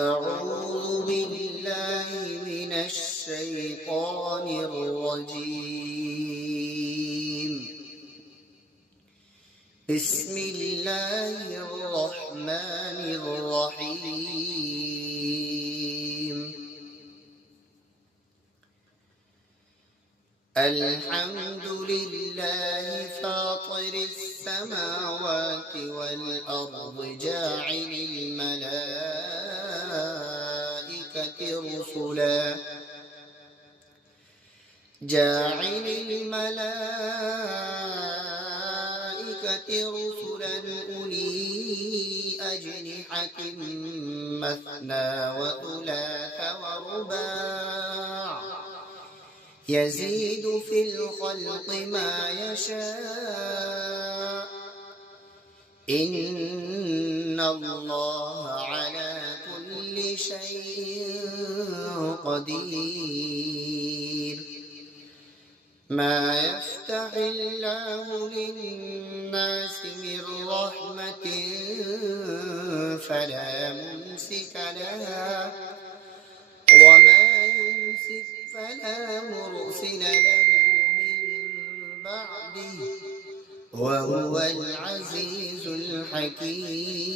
أعوذ بالله من الشيطان الرجيم. بسم الله الرحمن الرحيم. الحمد لله فاطر السماوات والأرض جاعل الملائكة رسلا أولي أجنحة مثنى وثلاث ورباع يزيد في الخلق ما يشاء إن الله على كل شيء قدير. ما يفتح الله للناس من رحمة فلا ممسك لها وما يمسك فلا مرسل له من بعده وهو العزيز الحكيم.